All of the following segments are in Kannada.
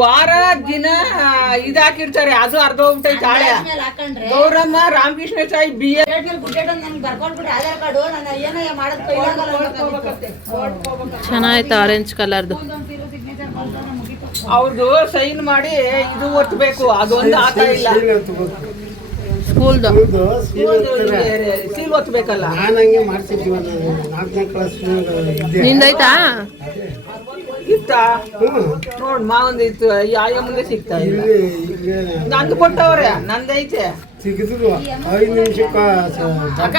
ವಾರ ದಿನ ಇದಾಕಿರ್ತಾರೆ, ಅದು ಅರ್ಧ ಹೋಗ್ಬಿಟ್ಟೈತೆ ಆಳೆ. ಗೌರಮ್ಮ ರಾಮಕೃಷ್ಣ ಸಾಯಿ BA ಚೆನ್ನಾಯ್ತು ಆರೆಂಜ್ ಕಲರ್ದು. ಅವ್ರದ್ದು ಸೈನ್ ಮಾಡಿ ಇದು ಒತ್ತಬೇಕು, ಅದೊಂದು ಆಗ್ತಾ ಇಲ್ಲ. ಸ್ಕೂಲ್ದು ಸೀಲ್ ಒತ್ತಬೇಕಲ್ಲ. ನಿಂದೈತಾ ಇತ್ತ ನೋಡ್ ಮಾವಂದ ಇತ್ತು, ಆಯ ಮುಂದೆ ಸಿಗ್ತಾ ಇಲ್ಲ. ನಂದು ಕೊಟ್ಟವ್ರೆ, ನಂದೈತೆ ಅಕ್ಕ.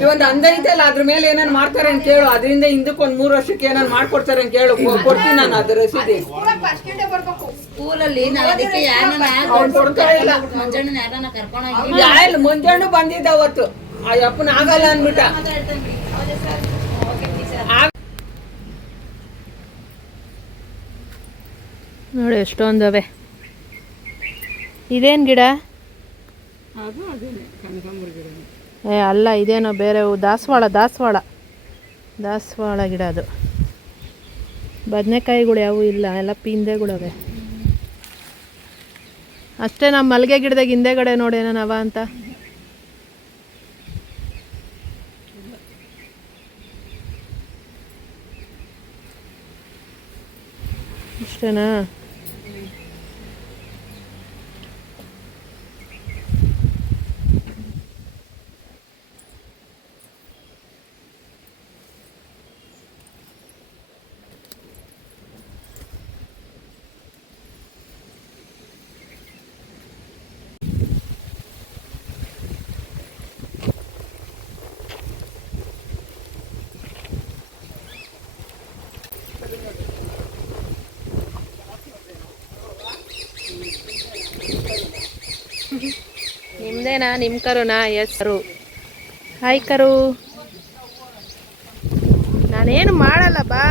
ಇವೊಂದು ಅಂದೈತಲ್ಲ, ಅದ್ರ ಮೇಲೆ ಏನಾರು ಮಾಡ್ತಾರೆ ಅಂತ ಕೇಳು. ಅದರಿಂದ ಹಿಂದಕ್ಕೆ ಒಂದ್ 3 ವರ್ಷಕ್ಕೆ ಏನಾರು ಮಾಡ್ಕೊಡ್ತಾರೆ ಅಂತ ಕೇಳು, ಕೊಡ್ತೀನಿ ನಾನು ಅದ್ರ ರಸೀದಿ. ಸ್ಕೂಲಲ್ಲಿ ಕೊಡ್ತಾ ಇಲ್ಲ. ಮುಂಜಾನೆ ಬಂದಿದ್ದ ಅವತ್ತು, ಆ ಅಪ್ಪನ ಆಗಲ್ಲ ಅನ್ಬಿಟ್ಟ. ನೋಡಿ ಎಷ್ಟೊಂದವೆ. ಇದೇನು ಗಿಡ? ಅಲ್ಲ, ಇದೇನೋ ಬೇರೆ ದಾಸವಾಳ ಗಿಡ. ಅದು ಬದನೆಕಾಯಿಗಳು ಯಾವೂ ಇಲ್ಲ, ಎಲ್ಲ ಪಿಂದೆಗಳವೆ ಅಷ್ಟೇ. ನಮ್ಮ ಮಲ್ಲಿಗೆ ಗಿಡದಾಗ ಹಿಂದೆಗಡೆ ನೋಡಿ ಏನವ ಅಂತ. ಅಷ್ಟೇನಾ? ನಿಮ್ದೇನಾ? ನಿಮ್ಮ ಕರುನಾ? ಎಸ್ ಕರು. ಹಾಯ್ ಕರು. ನಾನೇನು ಮಾಡಲ್ಲ, ಬಾ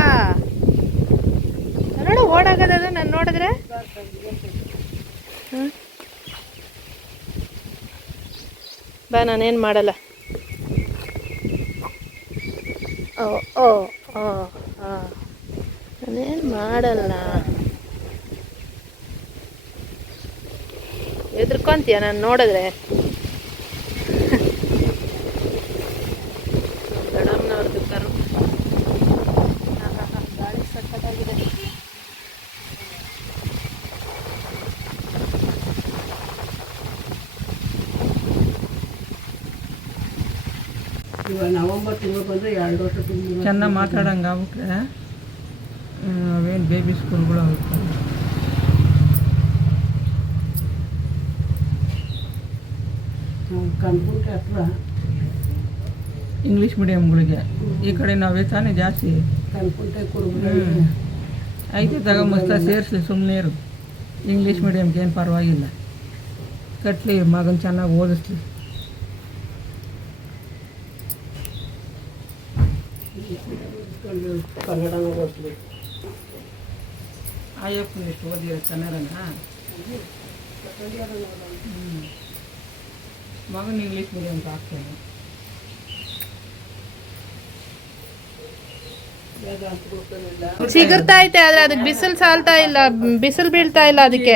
ನೋಡು. ಓಡಾಗದ ನಾನು ನೋಡಿದ್ರೆ. ಬಾ, ನಾನೇನು ಮಾಡಲ್ಲ. ಓ ಓ ಓ ಹಾಂ, ನಾನೇನು ಮಾಡಲ್ಲ. ಎದ್ರಕೊಂತೀಯ ನಾನು ನೋಡಿದ್ರೆ? ದೊಡ್ಡಮ್ಮನವ್ರದ್ದು ಕರು. ಗಾಳಿ ಸಕ್ಕತ್ತಾಗಿದೆ. ನವೆಂಬರ್ ತಿಂಗಳು ಬಂದರೆ 2 ವರ್ಷ ಚೆನ್ನಾಗಿ ಮಾತಾಡಂಗೆ ಆಗ್ಬಿಟ್ರೆ ಅವೇನು ಬೇಬಿ ಸ್ಕೂಲ್ಗಳು ಆಗುತ್ತೆ. ಕನ್ಪುಂಟೆ ಹತ್ರ ಇಂಗ್ಲೀಷ್ ಮೀಡಿಯಮ್ಗಳಿಗೆ ಈ ಕಡೆ ನಾವೇ ತಾನೇ ಜಾಸ್ತಿ. ಕನ್ಪುಂಟೆ ಐತೆ ತಗೊಂಬಸ್ತಾ ಸೇರಿಸ್ಲಿ, ಸುಮ್ಮನೆ ಇರು. ಇಂಗ್ಲೀಷ್ ಮೀಡಿಯಮ್ಗೆ ಏನು ಪರವಾಗಿಲ್ಲ, ಕಟ್ಲಿ, ಮಗನ ಚೆನ್ನಾಗಿ ಓದಿಸ್ಲಿ. ಕನ್ನಡನ ಓದಿಸ್ಲಿ. ಅಯ್ಯಪ್ಪನ ಎಷ್ಟು ಓದಿರೋ ಕನ್ನಡನ. ಮಗನ ಇಂಗ್ಲೀಷ್ ಮೀಡಿಯಮ್ಗೆ ಹಾಕ್ತೇನೆ. ಚಿಗುರ್ತಾ ಐತೆ, ಆದ್ರೆ ಅದಕ್ಕೆ ಬಿಸಿಲು ಸಾಲ್ತಾ ಇಲ್ಲ, ಬಿಸಿಲು ಬೀಳ್ತಾ ಇಲ್ಲ. ಅದಕ್ಕೆ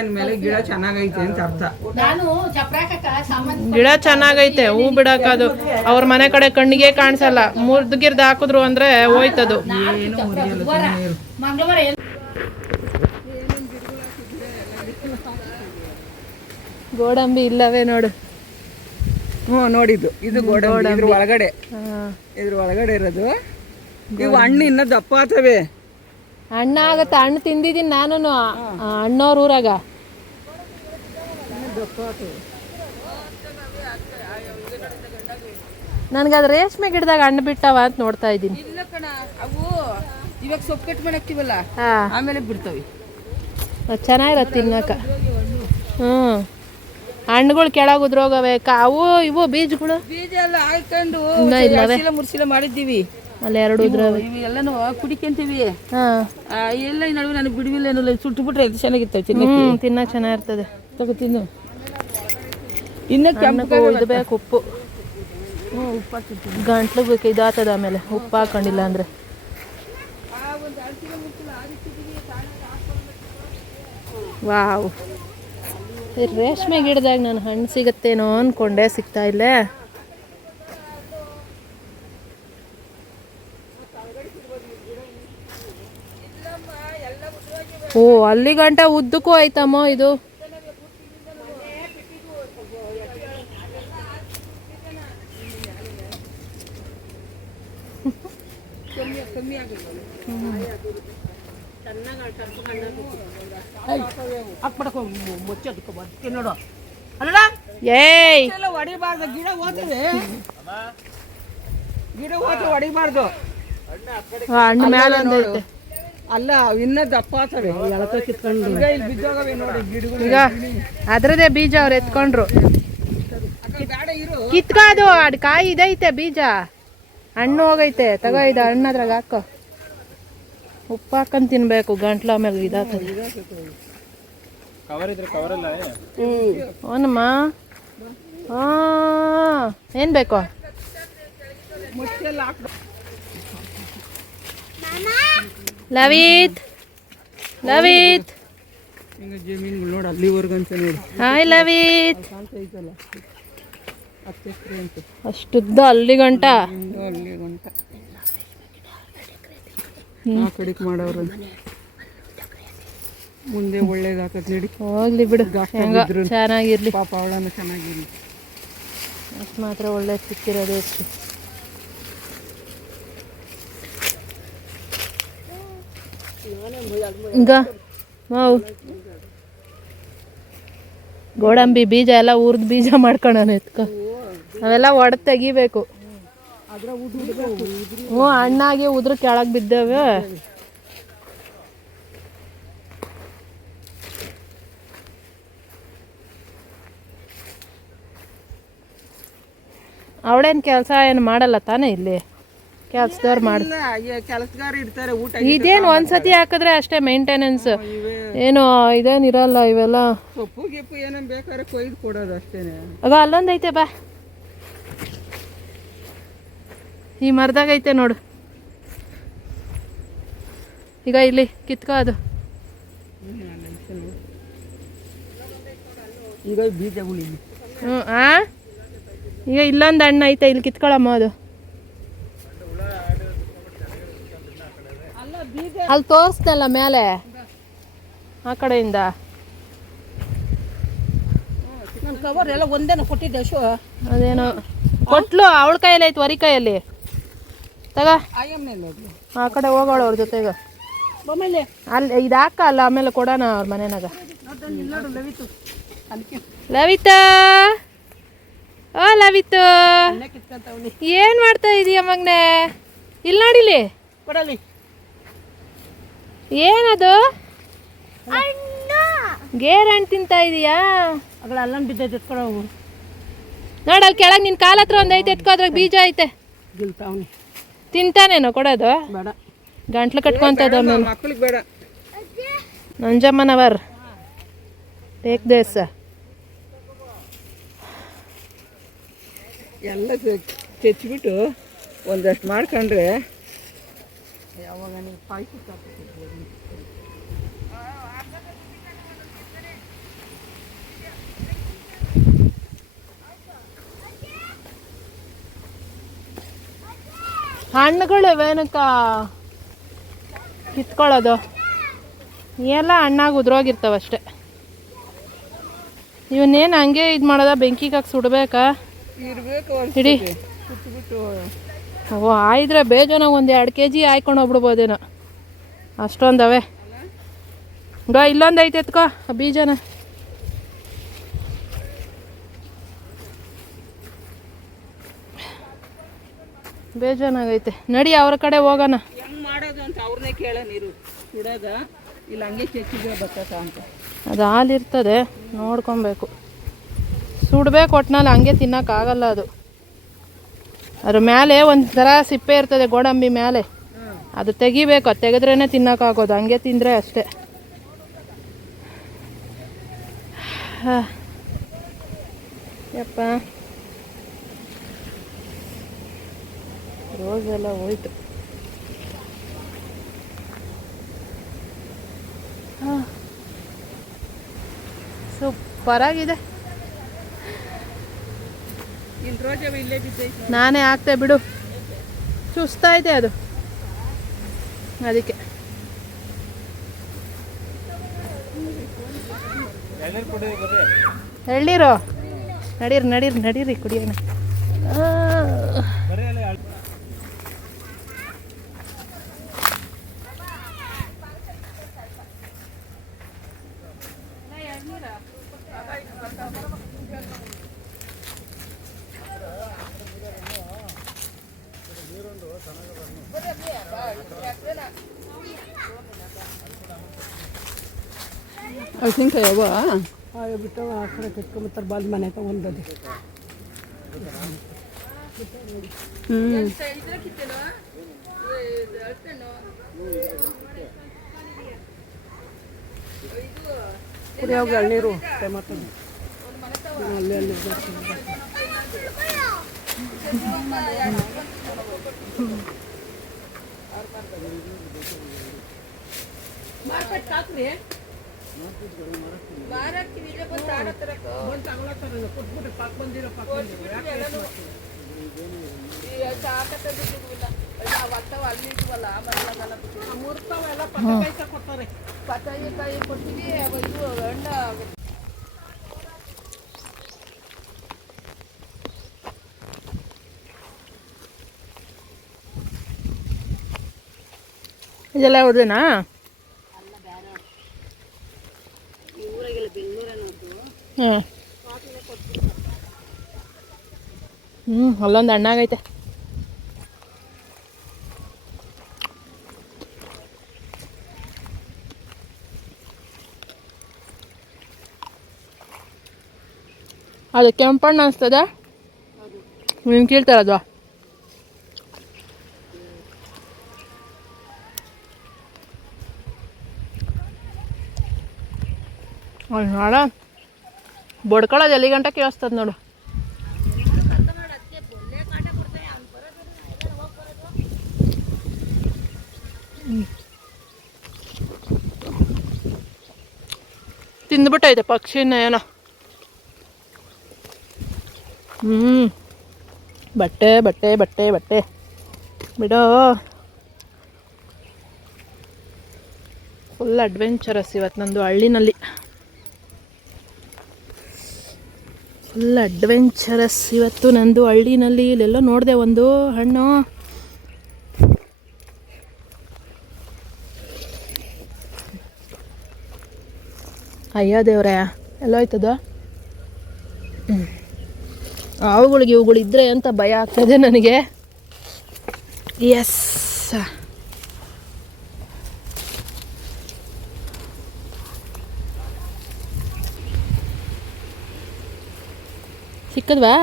ಅಂದ್ಮೇಲೆ ಗಿಡ ಚೆನ್ನಾಗೈತೆ ಅಂತ ಅರ್ಥ. ಗಿಡ ಚೆನ್ನಾಗೈತೆ, ಹೂ ಬಿಡಾಕದು ಅವ್ರ ಮನೆ ಕಡೆ ಕಣ್ಣಿಗೆ ಕಾಣಿಸಲ್ಲ. ಮುರ್ದ್ಗಿರ್ದು ಹಾಕಿದ್ರು ಅಂದ್ರೆ ಹೋಯ್ತದು. ಗೋಡಂಬಿ ಇಲ್ಲವೇ ನೋಡು. ನೋಡಿದ್ದು ಇದು ಗೋಡಂಬಿ. ಇದ್ರ ಒಳಗಡೆ ಇರೋದು. ಇವು ಹಣ್ಣು ಇನ್ನೂ ದಪ್ಪ ಆಗ್ತವೆ. ಹಣ್ಣು ಆಗತ್ತೆ. ಹಣ್ಣು ತಿಂದಿದ್ದೀನಿ ನಾನು ಅಣ್ಣವ್ರ ಊರಾಗ. ನನ್ಗದು ರೇಷ್ಮೆ ಗಿಡದಾಗ ಹಣ್ಣು ಬಿಟ್ಟವ ಅಂತ ನೋಡ್ತಾ ಇದ್ದೀನಿ. ಅವು ಇವಾಗ ಸೊಪ್ಪು ಕಟ್ ಮಾಡಿ ಹಾಕ್ತಿವಲ್ಲ, ಆಮೇಲೆ ಬಿಡ್ತವೆ. ಚೆನ್ನಾಗಿರತ್ತೆ ತಿನ್ನಕ. ಹಣ್ಣುಗಳು ಕೆಳಗೆ ಉದ್ರೋಗವೆ. ಅವು ಇವು ಬೀಜಗಳು ಬೀಜ ಎಲ್ಲ ಹಾಕೊಂಡು ಮುರ್ಸಿಲ ಮಾಡಿದ್ದೀವಿ. ಅಲ್ಲಿ 2 ಉದ್ರವೆ. ಎಲ್ಲನೂ ಕುಡಿಕೊಂತೀವಿ. ಎಲ್ಲ ನಡುವೆ ನನಗೆ ಬಿಡುವಿಲ್ಲ, ಏನಲ್ಲ ಸುಟ್ಟು ಬಿಟ್ರೆ ಚೆನ್ನಾಗಿರ್ತವೆ. ತಿನ್ನಕ್ಕೆ ಚೆನ್ನಾಗಿರ್ತದೆ. ತಗೋ ತಿನ್ನು. ಇನ್ನು ಕೆಂಪು ಇದು ಬೇಕು, ಉಪ್ಪು. ಗಂಟ್ಲು ಬೇಕು, ಇದಾಗ್ತದೆ. ಆಮೇಲೆ ಉಪ್ಪು ಹಾಕೊಂಡಿಲ್ಲ ಅಂದರೆ ವಾವ್, ಈ ರೇಷ್ಮೆ ಗಿಡದಾಗ ನಾನು ಹಣ್ಣು ಸಿಗುತ್ತೇನೋ ಅಂದ್ಕೊಂಡೆ, ಸಿಗ್ತಾ ಇಲ್ಲೇ. ಓ, ಅಲ್ಲಿ ಗಂಟ ಉದ್ದಕ್ಕೂ ಆಯ್ತಮ್ಮ ಇದು. ಏಯ್, ಹೊಡಿಬಾರ್ದು, ಗಿಡ ಹೋಗ್ತದೆ, ಗಿಡ ಹೋದ್ರೆ ಹೊಡಿಬಾರ್ದು. ಹಣ್ಣು ಮ್ಯಾಲ ಒಂದೈತೆ. ಅಲ್ಲ, ಇನ್ನ ದಪ್ಪ ಆಗ್ತವೆ, ಈಗ ಇಲ್ಲಿ ಬಿದ್ದೋಗವೆ ನೋಡಿ ಗಿಡಗಳು. ಈಗ ಅದ್ರದೇ ಬೀಜ ಅವ್ರು ಎತ್ಕೊಂಡ್ರು. ಬೇಡ ಇರು. ಕಿತ್ಕಾದು ಅದ್ ಕಾಯಿ ಇದೈತೆ, ಬೀಜ ಹಣ್ಣು ಹೋಗೈತೆ. ತಗೋ, ಇದು ಹಣ್ಣು ಅದ್ರಾಗ ಹಾಕೋ. ಉಪ್ಪು ಹಾಕೊಂಡ್ ತಿನ್ಬೇಕು, ಗಂಟ್ಲ ಆಮೇಲೆ ಇದಾಗ್ತದೆ. ಓನಮ್ಮ, ಏನ್ ಬೇಕು? ಲವಿತ್, ಲವಿತ್, ಹಿಂಗ ಜಮೀನುಗಳು ನೋಡು, ಅಲ್ಲಿವರೆಗಂತ ನೋಡು. ಹಾಯ್ ಲವಿತ್. ಐತಲ್ಲ, ಹತ್ತೆಕ್ರೆ ಅಂತ, ಅಷ್ಟುದ್ದ ಅಲ್ಲಿ ಗಂಟ. ಅಲ್ಲಿ ಗಂಟ ಆ ಕಡೆಗೆ ಮಾಡೋರು. ಮುಂದೆ ಒಳ್ಳೇದಾಕತ್ ನಡಿ. ಹೋಗ್ಲಿ ಬಿಡು, ಹೆಂಗ ಚೆನ್ನಾಗಿರ್ಲಿ. ಪಾಪ ಅವಳನ್ನು ಚೆನ್ನಾಗಿರ್ಲಿ. ಅಷ್ಟು ಮಾತ್ರ ಒಳ್ಳೆ ಸಿಕ್ಕಿರೋದು ಹೆಚ್ಚು. ಈಗ ಮಾವು ಗೋಡಂಬಿ ಬೀಜ ಎಲ್ಲ ಹುರಿದು ಬೀಜ ಮಾಡ್ಕೊಳ್ಳೋಣ, ಎತ್ಕೊ. ಅವೆಲ್ಲ ಒಡೆದು ತೆಗಿಬೇಕು. ಹ್ಞೂ, ಹಣ್ಣಾಗಿ ಉದ್ರ ಕೆಳಗೆ ಬಿದ್ದೇವೆ. ಅವಳೇನು ಕೆಲಸ ಏನು ಮಾಡಲ್ಲ ತಾನೇ ಇಲ್ಲಿ? ಕೆಲಸದವ್ರು ಮಾಡಿ, ಕೆಲಸಗಾರ ಇರ್ತಾರೆ. ಊಟ ಇದೇನು ಒಂದ್ಸತಿ ಹಾಕಿದ್ರೆ ಅಷ್ಟೇ ಮೇಂಟೆನೆನ್ಸ್, ಏನು ಇದೇನು ಇರಲ್ಲ. ಇವೆಲ್ಲ ಸೊಪ್ಪು ಗಿಪ್ಪು ಏನೇನು ಬೇಕಾದ್ರೆ ಕೊಯ್ದು ಕೊಡೋದು ಅಷ್ಟೇನೆ. ಆಗ ಅಲ್ಲೊಂದೈತೆ, ಬಾ, ಈ ಮರದಾಗ ಐತೆ ನೋಡು. ಈಗ ಇಲ್ಲಿ ಕಿತ್ಕೋ ಅದು. ಈಗ ಬೀಜಗಳು ಹ್ಞೂ. ಈಗ ಇಲ್ಲೊಂದು ಹಣ್ಣು ಐತೆ, ಇಲ್ಲಿ ಕಿತ್ಕೊಳಮ್ಮ ಅದು. ಅಲ್ಲಿ ತೋರಿಸ್ದಲ್ಲ ಮೇಲೆ, ಆ ಕಡೆಯಿಂದ. ಕವರ್ ಎಲ್ಲ ಒಂದೇನ ಕೊಟ್ಟಿದ್ದೆ ಅಶು. ಅದೇನೋ ಕೊಟ್ಲು, ಅವಳ ಕೈಯಲ್ಲಿ ಐತೆ, ವರಿ ಕೈಯಲ್ಲಿ. ತಗ, ಆ ಕಡೆ ಹೋಗೋಳು ಅವ್ರ ಜೊತೆಗೆ. ಅಲ್ಲಿ ಇದು ಹಾಕ, ಅಲ್ಲ ಆಮೇಲೆ ಕೊಡೋಣ ಅವ್ರ ಮನೆನಾಗ. ಲವಿತಾ, ಓ ಲವಿತು, ಏನು ಮಾಡ್ತಾ ಇದೀಯ ಮಗನೆ? ಇಲ್ಲಿ ನೋಡಿಲಿ, ಕೊಡಲಿ. ಏನದು? ಗೇರ್ ಹಣ್ಣು ತಿಂತಾ ಇದೀಯಾ? ಅಲ್ಲೊಂದು ಬಿದ್ದೈತೆ, ಎತ್ಕೊಳ. ನೋಡಲ್ಲಿ ಕೆಳಗೆ ನಿನ್ನ ಕಾಲ ಹತ್ರ ಒಂದು ಐತೆ, ಎತ್ಕೋ, ಅದ್ರಾಗ ಬೀಜ ಐತೆ. ತಿಂತಾನೇನೋ ಕೊಡೋದು? ಬೇಡ, ಗಂಟ್ಲು ಕಟ್ಕೊಂತದ. ಮಕ್ಳಿಗೆ ಬೇಡ. ನಂಜಮ್ಮನವರ್ ಟೇಕ್ ದಿಸ್. ಎಲ್ಲ ಚೆಚ್ಚಿಬಿಟ್ಟು ಒಂದಷ್ಟು ಮಾಡ್ಕೊಂಡ್ರೆ ಯಾವಾಗ ನೀವು ಪಾಯಸ ಹಣ್ಣುಗಳು ಏನಕ್ಕ ಕಿತ್ಕೊಳ್ಳೋದು? ಎಲ್ಲ ಹಣ್ಣಾಗಿ ಉದ್ರೋಗಿರ್ತಾವಷ್ಟೆ. ಇವನ್ನೇನು ಹಂಗೆ ಇದು ಮಾಡೋದ? ಬೆಂಕಿಗೆ ಹಾಕಿ ಸುಡಬೇಕಾ? ಇಡಿ. ಓ, ಆಯ್ದ್ರೆ ಬೇಜಾನ ಒಂದು 2 kg ಹಾಯ್ಕೊಂಡು ಹೋಗ್ಬಿಡ್ಬೋದೇನೋ, ಅಷ್ಟೊಂದವೆ. ಇಲ್ಲೊಂದು ಐತೆ, ಎತ್ಕೋ ಬೀಜನ. ಬೇಜಾನಾಗೈತೆ. ನಡಿ ಅವ್ರ ಕಡೆ ಹೋಗೋಣ. ಹೆಂಗ್ ಮಾಡೋದು ಅಂತ ಅವ್ರನ್ನೇ ಕೇಳ. ನೀರು ಸುಡೋದ ಇಲ್ಲ ಹಂಗೆ ಚೆಚ್ಚಿಗೆ ಬರ್ತದ ಅಂತ. ಅದು ಹಾಲಿರ್ತದೆ, ನೋಡ್ಕೊಬೇಕು. ಸುಡ್ಬೇಕು ಒಟ್ನಲ್ಲಿ, ಹಂಗೆ ತಿನ್ನೋಕ್ಕಾಗಲ್ಲ ಅದು. ಅದ್ರ ಮೇಲೆ ಒಂಥರ ಸಿಪ್ಪೆ ಇರ್ತದೆ ಗೋಡಂಬಿ ಮೇಲೆ, ಅದು ತೆಗಿಬೇಕು. ಅದು ತೆಗೆದ್ರೇ ತಿನ್ನೋಕ್ಕಾಗೋದು, ಹಂಗೆ ತಿಂದರೆ ಅಷ್ಟೇ. ಯಪ್ಪ, ರೋಸ್ ಎಲ್ಲ ಹೋಯ್ತು. ಸೂಪರಾಗಿದೆ. ಇನ್ನು ರೋಜಾ ಇಲ್ಲೇ ಬಿದ್ದೈತಿ. ನಾನೇ ಹಾಕ್ತೆ ಬಿಡು, ಚುಸ್ತೈತೆ ಅದು ಅದಕ್ಕೆ. ಎಳ್ಳೀರು ನಡೀರಿ ಕುಡಿಯೋಣ. ಹಸಿನ್ಕಾಯಿ ಯಾವ ಬಿಟ್ಟು ಆ ಕಡೆ ಕೆತ್ಕೊಂಬತ್ತಾರೆ ಬಾಲ್ ಮನೆ ತಗೊಂಡದೆ. ಕುಡಿಯೋಗ ಎಳ್ನೀರು ಟೊಮಾಟೊ ಅಲ್ಲಿ ಅಲ್ಲಿ ಇದೆಲ್ಲ ಹೊಡೆದೇನಾ? ಅಲ್ಲೊಂದು ಹಣ್ಣಾಗೈತೆ. ಅದು ಕೆಂಪಣ್ಣ ಅನಿಸ್ತದ, ನೀನು ಕೀಳ್ತಾರದ್ವಾ? ನಾಡ ಬಡ್ಕೊಳ್ಳೋದು ಎಲ್ಲಿ ಗಂಟ ಕೇಳಿಸ್ತದ ನೋಡು. ತಿಂದ್ಬಿಟ್ಟೈತೆ ಪಕ್ಷಿನ ಏನೋ. ಬಟ್ಟೆ ಬಟ್ಟೆ ಬಟ್ಟೆ ಬಟ್ಟೆ ಬಿಡೋ. ಫುಲ್ ಅಡ್ವೆಂಚರಸ್ ಇವತ್ತು ನಂದು ಹಳ್ಳಿನಲ್ಲಿ. ಫುಲ್ ಅಡ್ವೆಂಚರಸ್ ಇವತ್ತು ನಂದು ಹಳ್ಳಿನಲ್ಲಿ. ಇಲ್ಲೆಲ್ಲೋ ನೋಡಿದೆ ಒಂದು ಹಣ್ಣು. ಅಯ್ಯೋ ದೇವ್ರೆ, ಎಲ್ಲೋಯ್ತದ? ಅವುಗಳಿಗೆ ಇವುಗಳು ಇದ್ರೆ ಅಂತ ಭಯ ಆಗ್ತದೆ ನನಗೆ. ಎಸ್, ಸಿಕ್ಕದ್ವಾ?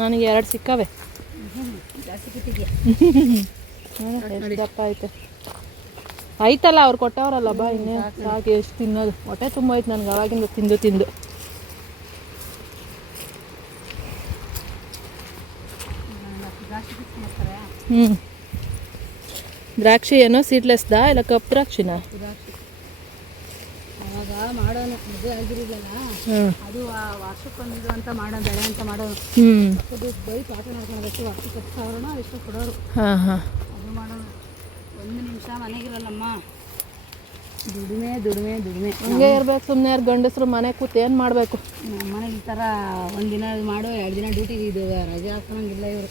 ನನಗೆ 2 ಸಿಕ್ಕವೆ. ಎಷ್ಟು ದಪ್ಪ ಐತೆ ಆಯ್ತಲ್ಲ, ಅವ್ರು ಕೊಟ್ಟವ್ರಲ್ಲ ಬಾ. ಇನ್ನೇ ಸಾಕು, ಎಷ್ಟು ತಿನ್ನೋದು? ಹೊಟ್ಟೆ ತುಂಬ ಐತೆ ನನಗೆ ಅವಾಗಿಂದ ತಿಂದು ತಿಂದು. ದ್ರಾಕ್ಷಿ ಏನೋ ಸೀಡ್ಲೆಸ್ದಾ ಇಲ್ಲ ಕಪ್ ದ್ರಾಕ್ಷಿನ? ಅವಾಗ ಮಾಡೋಣ, ಮದುವೆ ಆಗಿರಲಿಲ್ಲ, ಅದು ವರ್ಷಕ್ಕೊಂದು ಅಂತ ಮಾಡೋಣ, ಬೆಳೆ ಅಂತ ಮಾಡೋದು. ಅದು ಬೈ ಪಾಠ ಮಾಡ್ಕೊಳೋದಷ್ಟು ವರ್ಷಕ್ಕೆ 10,000 ಎಷ್ಟು ಕೊಡೋರು. ಅದು ಮಾಡೋಣ. 1 ನಿಮಿಷ ಮನೆಗಿರಲ್ಲಮ್ಮ, ದುಡಿಮೆ ದುಡಿಮೆ ದುಡಿಮೆ ಹಂಗೆ ಇರ್ಬೇಕು. ಸುಮ್ಮನೆ ಯಾರು ಗಂಡಸರು ಮನೆ ಕೂತು ಏನು ಮಾಡಬೇಕು? ನಮ್ಮ ಮನೆಗೆ ಈ ಥರ 1 ದಿನ ಮಾಡು, 2 ದಿನ ಡ್ಯೂಟಿಗೆ ಇದು ರಜೆ ಹಾಕೋಂಗಿಲ್ಲ ಇವರು.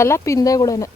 ಎಲ್ಲ ಪಿಂದೆಗಳೇನೆ.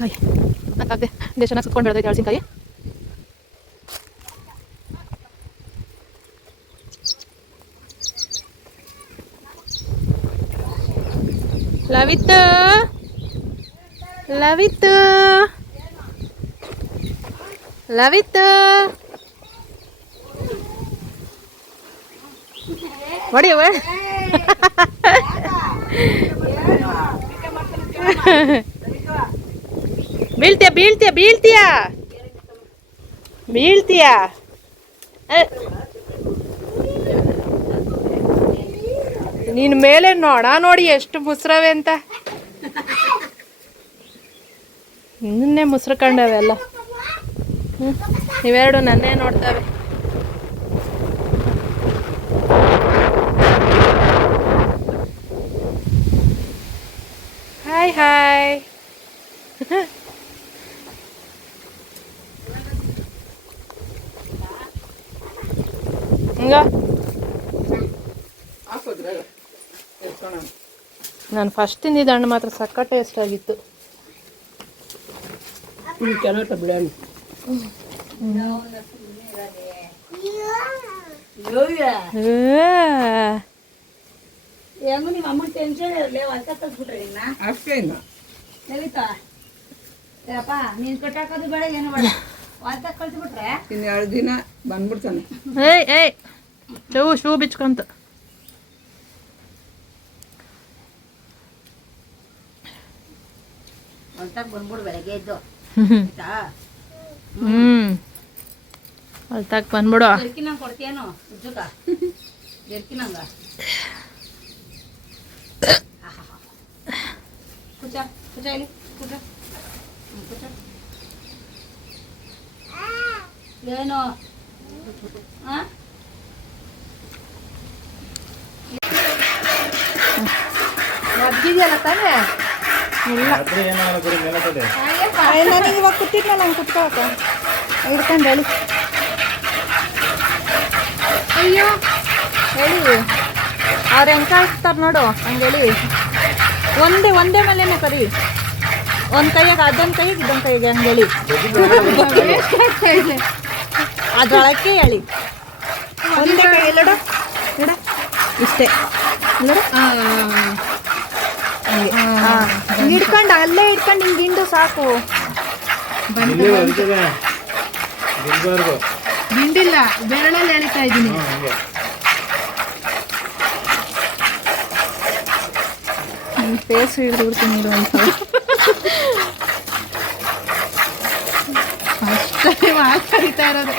ಹಳಸಿನಕಾಯಿ ಅದೇ ಚೆನ್ನಾಗಿ ಸುತ್ಕೊಂಡು ಬೆಳೆದೈತೆ ಹಳಸಿನಕಾಯಿ. ಲವಿತ್ ಲವಿತ್ ಲವಿತ್ ಹೊಡಿ ಬೀಳ್ತೀಯ ಬೀಳ್ತೀಯ ಬೀಳ್ತೀಯ ಬೀಳ್ತೀಯ. ನೀನ್ ಮೇಲೆ ನೋಡ ನೋಡಿ ಎಷ್ಟು ಮುಸ್ರವೆ ಅಂತ. ನಿನ್ನೆ ಮುಸ್ರು ಕಂಡವೆಲ್ಲ. ಇವೆರಡು ನನ್ನೇ ನೋಡ್ತವೆ. Hi hi. ನಾನು ಫಸ್ಟ್ ತಿಂದಿದ್ದ ಹಣ್ಣು ಮಾತ್ರ ಸಕ್ಕ ಟೇಸ್ಟ್ ಆಗಿತ್ತು. ಚೆನ್ನಾಗಿ ಬಿಡೋಣ. ಅಷ್ಟೇ ಇಲ್ಲ ಇನ್ನು 2 ದಿನ ಬಂದ್ಬಿಡ್ತಾನೆ. ಏಯ್ ಶೂ ಬಿಚ್ಕೊಂತ. ಬಂದ್ಬಿಡು ಬೆಳಗ್ಗೆ ಎದ್ದು. ಅಲ್ತಾಗ ಬಂದ್ಬಿಡು. ಜರ್ಕಿನಂಗೆ ಕೊಡ್ತೀಯೇನು ಉಜ್ಜುಕ? ಜರ್ಕಿನಂಗ ಕುಚ ಕುಚ ಇಲ್ಲಿ ಕುಚ ಕುಚ ಏನು ಮದ್ದಿದೆಯಲ್ಲ ತಾನೇ? ನನಗೆ ಇವಾಗ ಕೂತಿದ್ನ ನಂಗೆ ಕುತ್ಕೋಕ ಹಿಡ್ಕೊಂಡು ಹೇಳಿ. ಅಯ್ಯೋ ಹೇಳಿ ಅವ್ರು ಹೆಂಗೆ ಕಳಿಸ್ತಾರೆ ನೋಡು ಹಂಗೆ ಹೇಳಿ. ಒಂದೇ ಮೇಲೇನೆ ಕರಿ. ಒಂದು ಕೈಯಾಗ ಅದೊಂದು ಕೈಗೆ ಇದೊಂದು ಕೈಗೆ ಹಂಗೆ ಹೇಳಿ. ಅದ್ರೊಳಕ್ಕೆ ಹೇಳಿ. ಒಂದೇ ಕೈ ಎಲ್ಲೋಡು ನೋಡ ಇಷ್ಟೇ ನೋಡು. ಹಿಡ್ಕೊಂಡು ಅಲ್ಲೇ ಹಿಡ್ಕೊಂಡು ಹಿಂಗೆ ಹಿಂಡು ಸಾಕು. ಹಿಂಡಿಲ್ಲ ಬೆರಳಲ್ಲಿ ಎಳಿತಾ ಇದ್ದೀನಿ. ಫೇಸ್ ಹಿಡಿದ್ಬಿಡ್ತೀನಿ ಅಂತ ಅಷ್ಟೇ ಕರಿತಾ ಇರೋದು.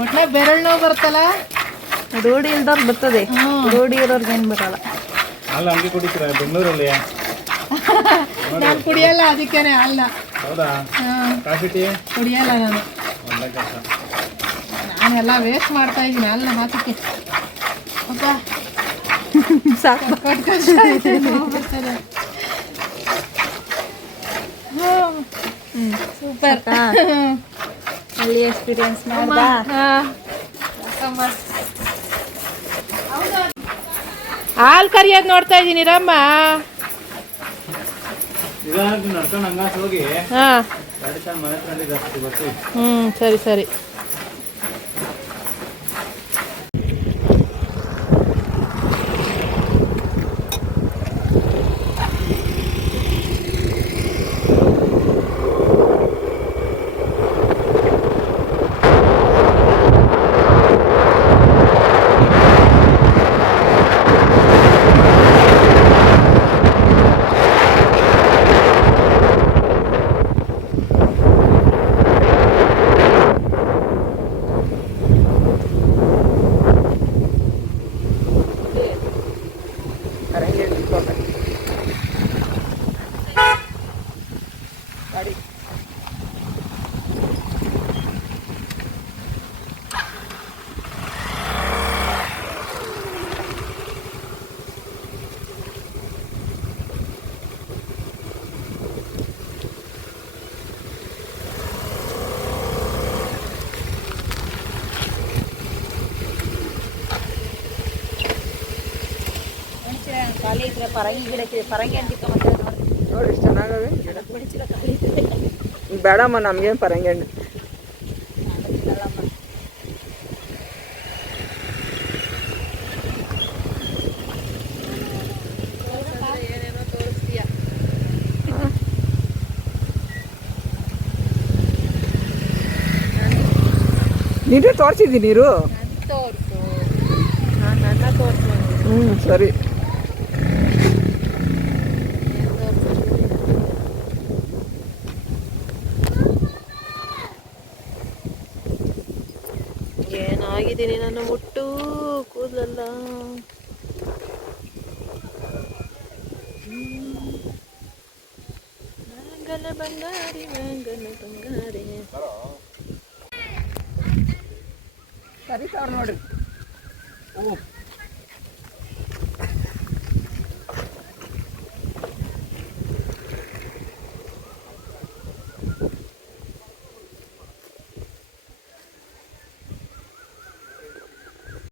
ಒಟ್ಲೆ ಬೆರಳು ನೋವು ಬರ್ತಲ್ಲ. ರೂಢಿ ಇಲ್ದವ್ರು ಬರ್ತದೆ, ರೂಢಿ ಇರೋರ್ಗೆ ಏನು ಬರಲ್ಲ. ಹಾಲು ಹಂಗೆ ಕುಡಿತೀರಾ ಬೆಂಗಳೂರಲ್ಲಿ? ನಾನು ಕುಡಿಯಲ್ಲ, ಅದಕ್ಕೇನೆ ಹಾಲನ್ನ. ಹೌದಾ? ಕಾಫಿ ಟೀ ಕುಡಿಯಲ್ಲ ನಾನು. ಒಳ್ಳೆ ಕೆಲಸ. ನಾನೆಲ್ಲ ವೇಸ್ಟ್ ಮಾಡ್ತಾ ಇದ್ದೀನಿ ಹಾಲನ್ನ ಮಾತಕ್ಕೆ. ಅಪ್ಪ ಸಾಕು ಸೂಪರ್. ಅಲ್ಲಿ ಎಕ್ಸ್ಪೀರಿಯನ್ಸ್ ಮಾಡ್ದ. ಹಾಲು ಕರಿಯೋದು ನೋಡ್ತಾ ಇದ್ದೀನಿ ರಮ್ಮ. ನಡ್ಕೊಂಡು ಹಂಗಾಸ್ ಹೋಗಿ ಹಾಂ ಗಾಡಿ ತಗೊಂಡು ಮನೆ ಹತ್ರ ಬರ್ತೀವಿ. ಸರಿ ಸರಿ. ಸ್ನೇಹಿತರೆ ಪರಂಗಿ ಗಿಡಕ್ಕೆ ಪರಂಗಿ ಅಂತ ಮತ್ತೆ ನೋಡಿ ಎಷ್ಟು ಚೆನ್ನಾಗವೆ ಗಿಡ. ಬಿಡಿಸಿಲ್ಲ ಕಾಲಿದೆ ಬೇಡಮ್ಮ ನಮ್ಗೇನು ಪರಂಗಿ ಹಣ್ಣು. ಏನೇನೋ ತೋರಿಸ್ತೀಯ. ನೀನೇ ತೋರಿಸಿದ್ದೀನಿ ನೀರು. ತೋರಿಸು, ನಾನು ನನ್ನ ತೋರಿಸು. ಸರಿ. ಏನಾಗಿದ್ದೀನಿ ನನ್ನ ಮುಟ್ಟು ಕೂದಲಲ್ಲ. ಮಂಗಲ ಬಂಗಾರಿ ಮಂಗಲ ಬಂಗಾರಿ. ಸರಿ ಸರ್ ನೋಡ್ರಿ.